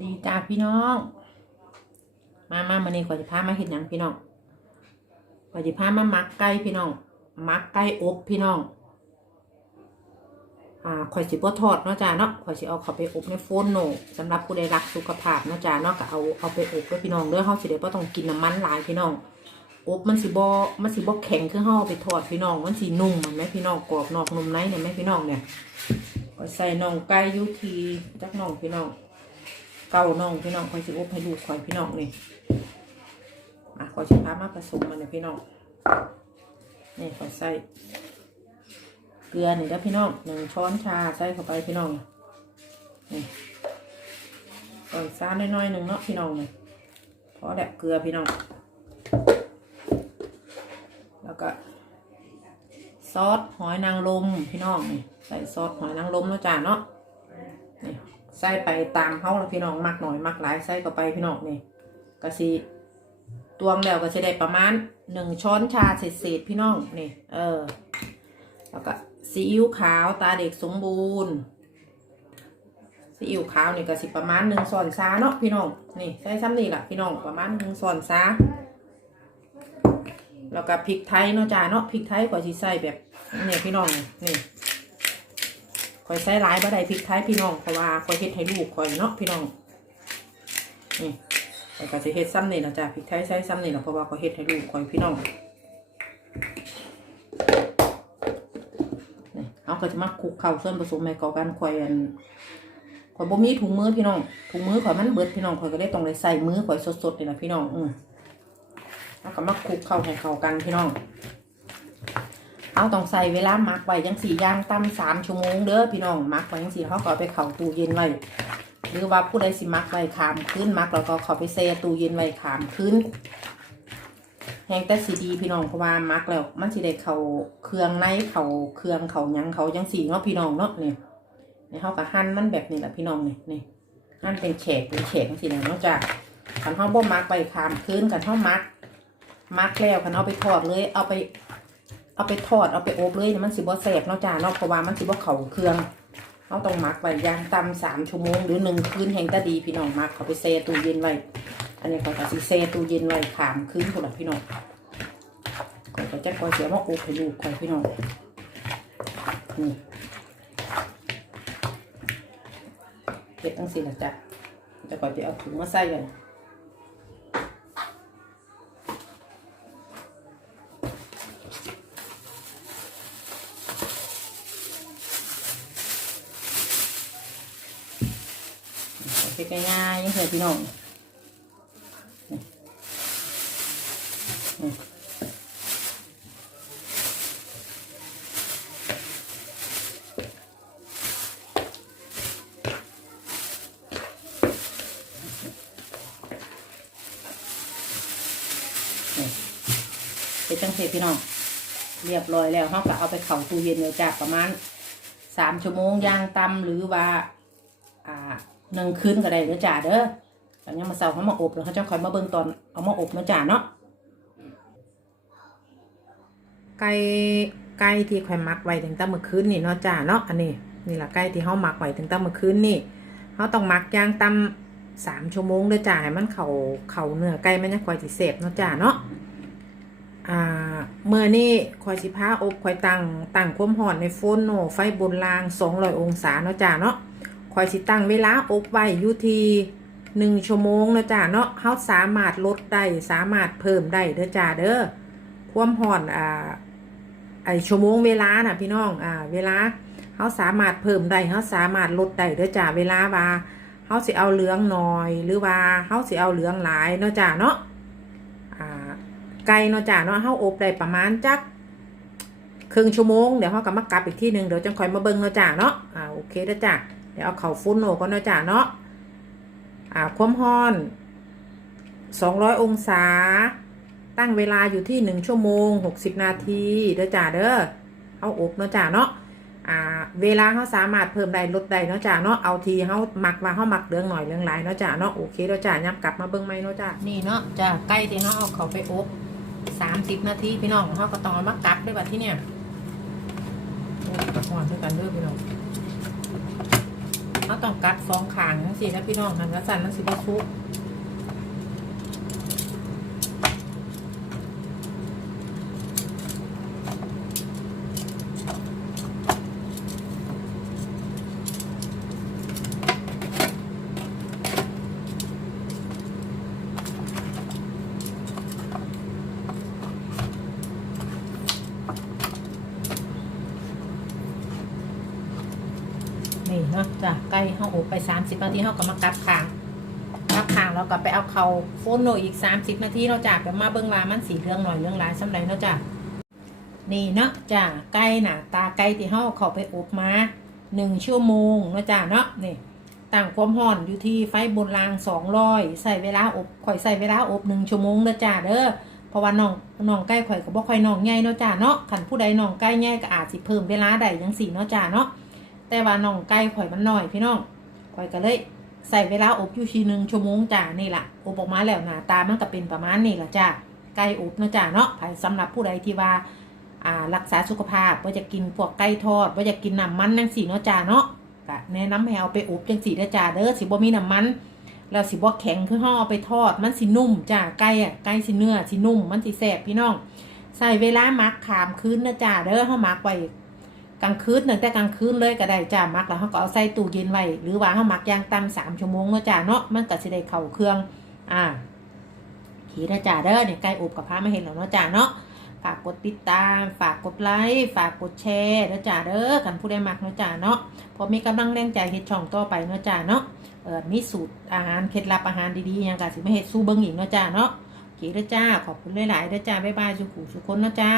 ดีจ้าพี่น้อง มามามานี่ขอจะพามาเห็นยังพี่น้องขอจะพามามักไก่พี่น้อง มักไก่อบพี่น้อง อ่าข่อยสิบ่ทอดเนาะจ้าเนาะข่อยสิเอาเข้าไปอบในโฟนโนสำหรับผู้ใดรักสุขภาพเนาะจ้าเนาะก็เอาเอาไปอบด้อพี่น้องเด้อเฮาสิได้บ่ต้องกินน้ำมันหลายพี่น้อง อบมันสิบ่มันสิบ่แข็งคือเฮาเอไปทอดพี่น้อง มันสินุ่มมันไหมพี่น้องกรอบนอกนุ่มในเนี่ยไหมพี่น้องเนี่ยก็ใส่น่องไก่ยุทีจักน่องพี่น้อง เก้าน่องพี่น้องคอยสิอบให้ลูกคอยพี่น้องนี่มาคอยสิพามาผสมมันเนี่ยพี่น้องนี่คอยใส่เกลือหนึ่งเด้อพี่น้องหนึ่งช้อนชาใส่เข้าไปพี่น้องนี่ก่อนซ่าน้อยๆหนึ่งเนาะพี่น้องนี่พอแบบเกลือพี่น้อง แล้วก็ซอสหอยนางรมพี่น้องนี่ใส่ซอสหอยนางรมเนาะจ้าเนาะนี่ ใส่ไปตามเขาพี่น้องมักหน่อยมักหลายใส่เข้าไปพี่น้องนี่ก็สิตวงแล้วก็จะได้ประมาณหนึ่งช้อนชาเศษๆพี่น้องนี่ เออ แล้วก็ซีอิ๊วขาวตาเด็กสมบูรณ์ซีอิ๊วขาวนี่ก็สิประมาณหนึ่งส่วนซาเนาะพี่น้องนี่ใส่ซ้ำนี่แหละพี่น้องประมาณหนึ่งส่วนซาแล้วก็พริกไทยเนาะจ้าเนาะพริกไทยก็สิใส่แบบเนี่ยพี่น้องนี่ คอยใส่หลายบ่ได้พริกไทยพี่น้องเพราะว่าคอยเฮ็ดให้ลูกคอยเนาะพี่น้องนี่แต่ก็สิเฮ็ดซ้ำนี่นะจ้าพริกไทยใส่ซ้ำนี่นะเพราะว่าคอยเฮ็ดให้ลูกคอยพี่น้องนี่เอาก็จะมาคลุกเข้าส่วนผสมในก่อกันข่อยอันข่อยบ่มีถุงมือพี่น้องถุงมือข่อยมันเบิดพี่น้องข่อยก็ได้ต้องเลยใส่มือข่อยสดๆนี่นะพี่น้องอืมเอาก็มาคลุกเข้าให้เข้ากันพี่น้อง เอาต้องใส่เวลาหมักไว้ยังสี่ย่างตั้มสามชั่วโมงเด้อพี่น้องหมักไว้ยังสี่เขาก็เอไปเข้าตู้เย็นไว้หรือว่าผู้ใดสิหมักไว้ขามคืนหมักแล้วก็เขาไปเซตู้เย็นไว้ขามคืนแห้งแต่สีดีพี่น้องเพราะว่ามักแล้ว มันสิได้เขาเครื่องในเขาเครื่องเขายังเขาจังสีเนาะพี่น้องเนาะเนี่นี่เขาก็หั่นมันแบบนี้แหละพี่น้องเนี่ยนี่หั่นเป็นแฉกเป็นแฉกจังสีเนาะจ้ะคันเขาบ่มักไปคามคืนกันเขามักมักแล้วคันเอาไปทอดเลย เอาไป เอาไปทอดเอาไปอบเลยมันสิบ่แสบเนาะจ้ะเนาะเพราะว่ามันสิบ่เข่าเครื่องเขาต้องมักไว้ย่างตำสามชั่วโมงหรือหนึ่งคืนแห้งต่ดีพี่น้องมักเขาไปเซตู้เย็นไว้ อันนี้เขาก็สิเซตู้เย็นไว้ขามคืนพุ่นละพี่น้องก่อนจะคอยเสียว่าอ้ให้ลูกคอยพี่น้องนี่เก็บตั้งสี่ละจ้ะจะก่อนจะเอาถุงมาใส่กัน เก็บง่ายๆยังเถอะพี่น้องเป็นจังเสพี่น้อง เรียบร้อยแล้วเขาก็เอาไปเข่าตู้เย็นเลยจ้าประมาณสามชั่วโมงย่างตำหรือว่า อ่า หนึ่งคืนก็ได้เด้อจ้าเด้อตอนนี้มาเสาเขามาอบแล้วเขาจะคอยมาเบิ่งตอนเอามาอบเนาะจ้าเนาะไก่ไก่ที่คอยมักไว้ถึงตั้งเมื่อคืนนี่เนาะจ้าเนาะอันนี้นี่แหละไก่ที่เขามักไว้ถึงตั้งเมื่อคืนนี่เขาต้องมักย่างตำสามชั่วโมงเด้อจ้าให้มันเข่าเข่าเนื้อไก่มันจะคอยสิเสพเนาะจ้าเนาะอ่าเมื่อนี่คอยสิพาอบคอยตั้งตั้งความร้อนในโฟนโนไฟบนราง200องศาเนาะจ้าเนาะ คอยสิตั้งเวลาอบไว้อยู่ที่หนึ่งชั่วโมงนะจ้าเนาะเฮาสามารถลดได้สามารถเพิ่มได้เด้อจ้าเด้อความร้อนอ่าไอชั่วโมงเวลาน่ะพี่น้องอ่าเวลาเฮาสามารถเพิ่มได้เฮาสามารถลดได้เด้อจ้าเวลาว่าเฮาสิเอาเหลืองหน้อยหรือว่าเฮาสิเอาเหลืองหลายเนาะจ้าเนาะอ่าไก่เนาะจ้าเนาะเฮาอบได้ประมาณจักครึ่งชั่วโมงเดี๋ยวเฮาก็มากลับอีกที่หนึ่งเดี๋ยวจังคอยมาเบิ่งเนาะจ้าเนาะอ่าโอเคเด้อจ้า เดี๋ยวเอาเข้าฟุ้นโนก่อนนาะจ้าเนาะอ่าความร้อน200อยองศา ตั้งเวลาอยู่ที่1ชั่วโมง60นาทีเด้อจ้าเด้อเอาอบเนาะจ้าเนาะอ่าเวลาเฮาสามารถเพิ่มได้ลดได้เนาะจ้าเนาะเอาทีเฮาหมักว่าเฮาหมักเหลืองหน่อยเหลืองหลายเนาะจ้าเนาะโอเคเด้อจ้าย้ำกลับมาเบิ่งใหมเนาะจ้านี่เนาะจ้าไก่ที่เฮาเอาเขาไปอบสามสิบนาทีพี่น้องเขาก็ต้องเอามากัดด้วยบัดที่เนี่ยโอ้ยกระหอนด้วยกันเด้อพี่น้องเขา ต้องกัดสองขางสินะพี่น้องหันกระสันมันสิบซุก นี่เนาะจ้ะไก่เฮาอบไป30นาทีเฮาก็มากัดขางกัดขางแล้วก็ไปเอาเขาโฟนโนอีก30นาทีเนาจ้ะไปมาเบิ่งว่ามันสีเหลืองหน่อยเหลืองหลายสำไรเนาะจ้ะนี่เนาะจ้ะไก่หนาตาไก่ที่เฮาเขาไปอบมา1ชั่วโมงเนาะจ้ะเนาะนี่ตั้งความร้อนอยู่ที่ไฟบนราง200ใส่เวลาอบข่อยใส่เวลาอบ1ชั่วโมงเด้อจ้ะเด้อเพราะว่าน้องน้องไก่ข่อยก็บ่ค่อยน้องใหญ่เนาะจ้าเนาะคันผู้ใดน้องไก่ใหญ่ก็อาจสิเพิ่มเวลาได้จังสี่เนาะจ้าเนาะ แต่ว่าน้องไก่ข่อยมันหน้อยพี่น้องข่อยก็เลยใส่เวลาอบอยู่ทีหนึ่งชั่วโมงจ้านี่ละอบออกมาแล้วหน้าตามันก็เป็นประมาณนี้ละจ้าไก่อบนะจ้าเนาะสำหรับผู้ใดที่ว่าอ่ารักษาสุขภาพว่าจะกินพวกไก่ทอดว่าจะกินน้ำมันจังสี่เนาะจ้าเนาะก็แนะนำให้เอาไปอบจังสี่เด้อจ้าเด้อสิบ่มีน้ำมันแล้วสิบ่แข็งคือห่อเอาไปทอด มันสินุ่มจ้าไก่อะไก่สิเนื้อสินุ่มมันสิแซ่บพี่น้อง ใส่เวลามักขามคืนนะจ้าเด้อเฮามักไว้ กลางคืนตั้งแต่กลางคืนเลยก็ได้จ้ามักแล้วเฮาก็เอาใส่ตู้เย็นไว้หรือว่าเฮามักย่างต่ำสามชั่วโมงเนาะจ้าเนาะมันก็สิได้เข้าเครื่อง อ่าขี่นะจ้าเด้อเนี่ยไก่อบกับพามาเห็นแล้วเนาะจ้าเนาะฝากกดติดตาม ฝากกดไลค์ฝากกดแชร์เด้อจ้าเด้อกันผู้ใดมักเนาะจ้าเนาะพอมีกำลังแรงใจเฮ็ดช่องต่อไปเนาะจ้าเนาะเออมีสูตรอาหารเคล็ดลับอาหารดีๆอย่างกะสิไม่เฮ็ดสู้เบิ่งอีกเนาะจ้าเนาะโอเคเด้อจ้าขอบคุณหลายๆเด้อจ้าบ๊ายบายสุขุสุขคนเนาะจ้า